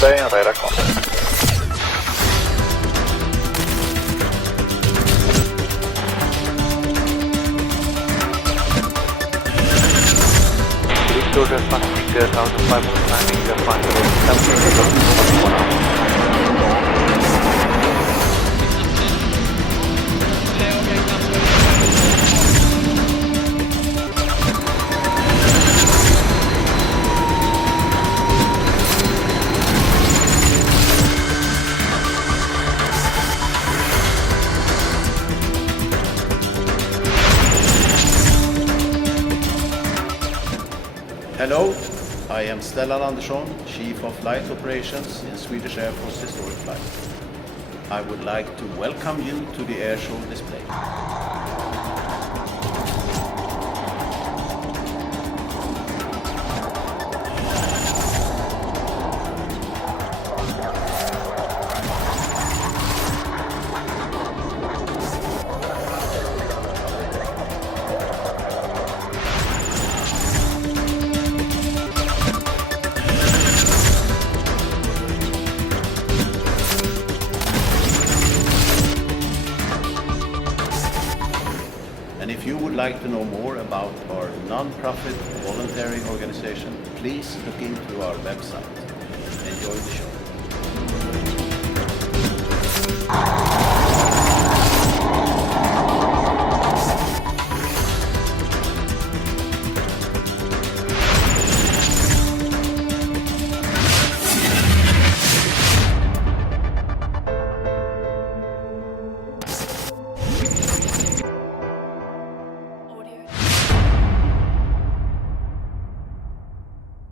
på dig, en radar kommer. Victoria Pacific 1500 landing, final 7 Hello, I am Stellan Andersson, Chief of Flight Operations in Swedish Air Force Historic Flight. I would like to welcome you to the airshow display. And if you would like to know more about our non-profit voluntary organization, please look into our website. Enjoy the show.